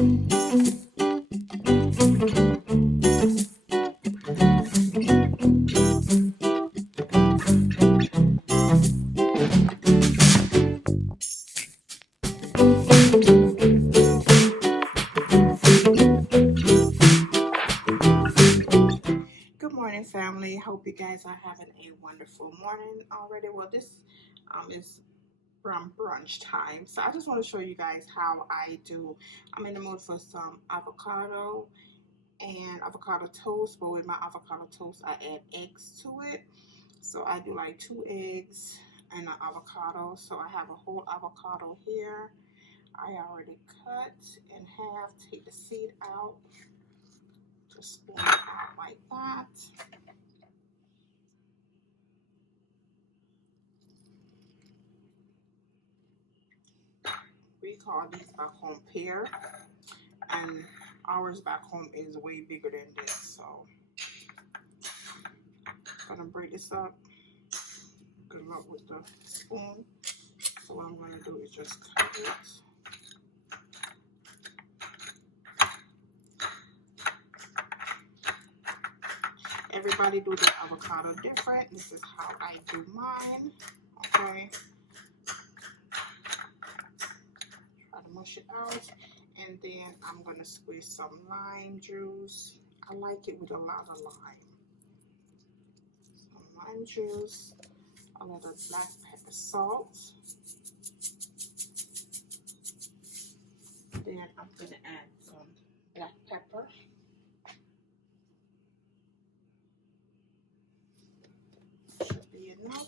Good morning, family. Hope you guys are having a wonderful morning already. Well, this is from brunch time, so I just want to show you guys how I do. I'm in the mood for some avocado and avocado toast, but with my avocado toast I add eggs to it. So I do like 2 eggs and an avocado. So I have a whole avocado here. I already cut in half. Take the seed out. Just spoon it out like that. We call these back home pear, and ours back home is way bigger than this. So I'm gonna break this up. Good luck with the spoon. So what I'm gonna do is just cut it. Everybody do the avocado different. This is how I do mine. Okay. Try to mush it out. And then I'm gonna squeeze some lime juice. I like it with a lot of lime. Some lime juice, a little black pepper salt. Then I'm gonna add some black pepper. Should be enough.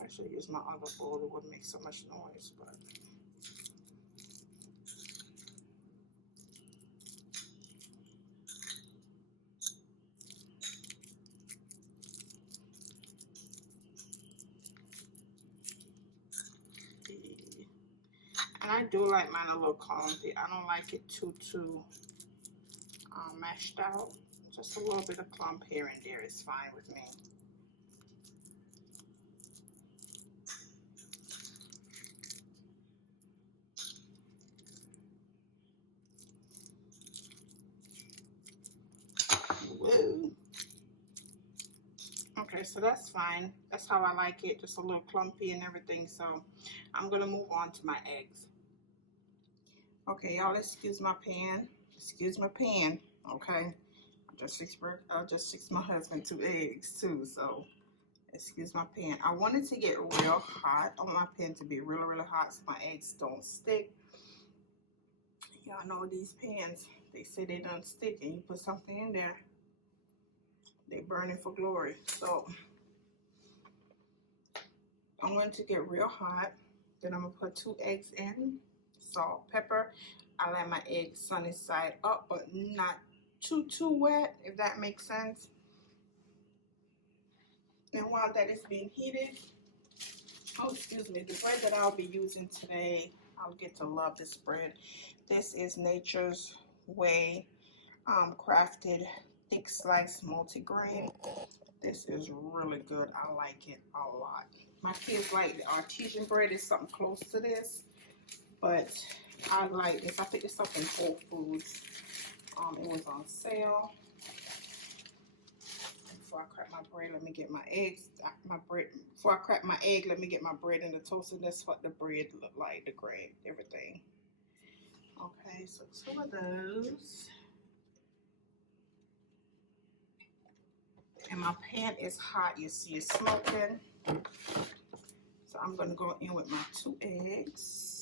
I should use my other bowl. It wouldn't make so much noise, but and I do like mine a little clumpy. I don't like it too mashed out. Just a little bit of clump here and there is fine with me. Woo. Okay, so that's fine. That's how I like it, just a little clumpy and everything. So I'm gonna move on to my eggs. Okay, y'all, excuse my pan. Excuse my pan. Okay, I just fixed my husband 2 eggs too. So excuse my pan. I want it to get real hot. I want my pan to be really hot so my eggs don't stick. Y'all know these pans, they say they don't stick, and you put something in there, they burning for glory. So I want it to get real hot. Then I'm gonna put 2 eggs in, salt, pepper. I let my eggs sunny side up, but not too wet, if that makes sense. And while that is being heated, oh, excuse me, the bread that I'll be using today, I'll get to love this bread. This is Nature's Way crafted thick slice multigrain. This is really good. I like it a lot. My kids like the artesian bread. It's something close to this, but I like this. I picked this up in Whole Foods. It was on sale. Before I crack my bread, let me get my eggs. Before I crack my egg, let me get my bread in the toaster. That's what the bread look like, the grain, everything. Okay, so 2 of those. And my pan is hot. You see it's smoking. So I'm going to go in with my 2 eggs.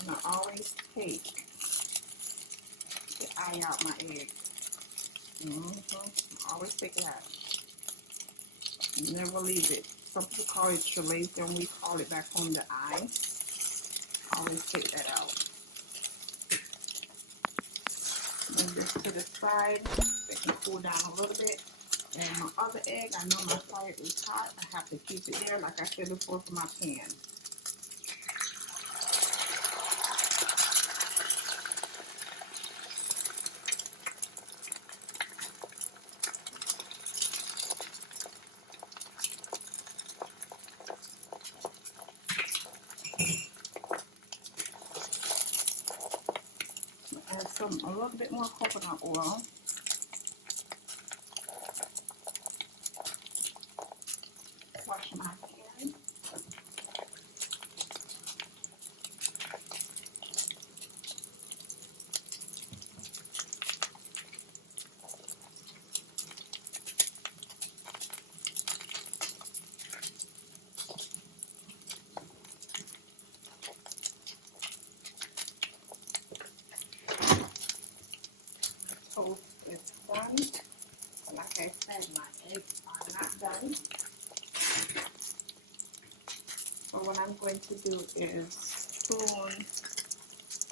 And I always take the eye out my egg. I always take it out. Never leave it. Some people call it chalazion. We call it back home the eye. Always take that out. Move this to the side. It can cool down a little bit. And my other egg, I know my fire is hot. I have to keep it there, like I said before, for my pan. Add a little bit more coconut oil. Wash my pan. Toast is done. Like I said, my eggs are not done. So what I'm going to do is spoon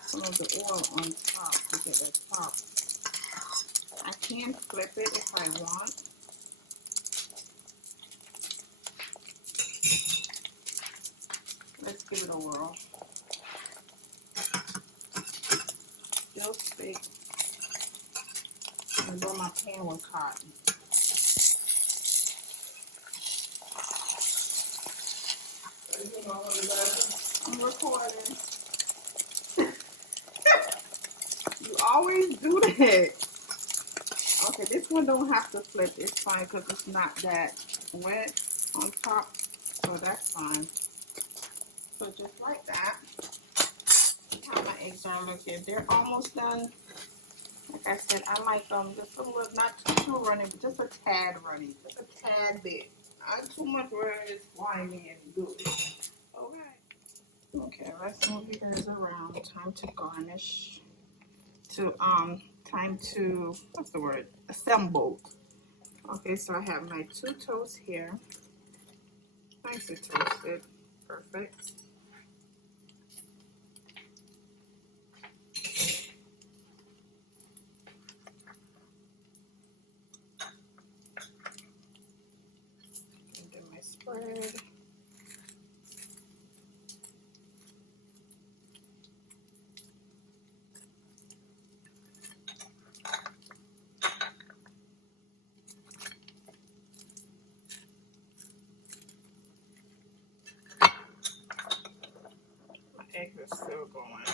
some of the oil on top to get the top. I can flip it if I want. Let's give it a whirl. Still stick. And though my pan was hot. I'm recording. You always do that. Okay, this one don't have to flip. It's fine because it's not that wet on top. So that's fine. So just like that. How my eggs are looking. They're almost done. Like I said, I like them just a little, not too runny, but just a tad runny. Just a tad bit. Not too much where it's slimy and good. Okay. Okay, let's move you guys around. Time to garnish. Time to, what's the word? Assemble. Okay, so I have my 2 toasts here. Nicely toasted. Perfect. And then my spread. Eggs are still going.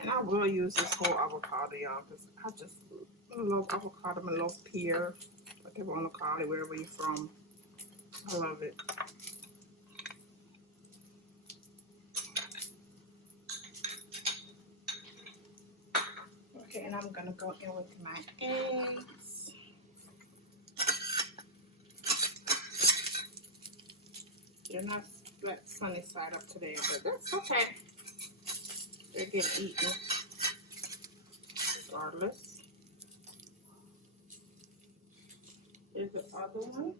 And I will use this whole avocado, y'all, because I just love avocado. I love pear, whatever you want to call it, wherever you're from. I love it. Okay, and I'm going to go in with my eggs. They're not sunny side up today, but that's okay. They're getting eaten regardless. Here's the other one.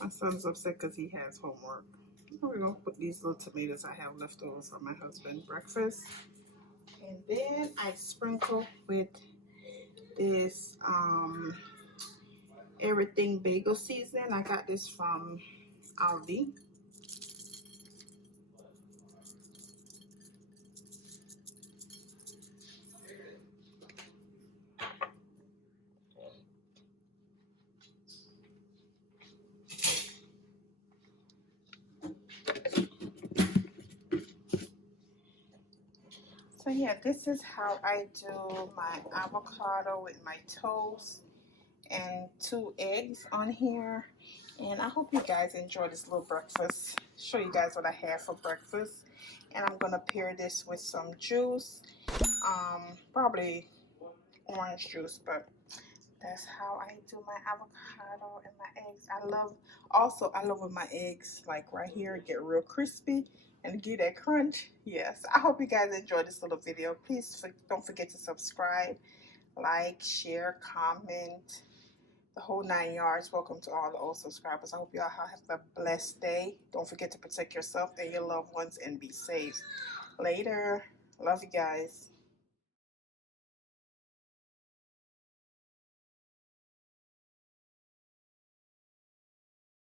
My son's upset because he has homework. We're going to put these little tomatoes I have left over from my husband's breakfast. And then I sprinkle with this everything bagel seasoning. I got this from Aldi. So yeah, this is how I do my avocado with my toast and 2 eggs on here. And I hope you guys enjoy this little breakfast. Show you guys what I have for breakfast. And I'm gonna pair this with some juice, probably orange juice, but that's how I do my avocado and my eggs. I love when my eggs, like right here, get real crispy. and give that crunch. Yes, I hope you guys enjoyed this little video. Please don't forget to subscribe, like, share, comment, the whole 9 yards. Welcome to all the old subscribers. I hope y'all have a blessed day. Don't forget to protect yourself and your loved ones and be safe. Later. Love you guys.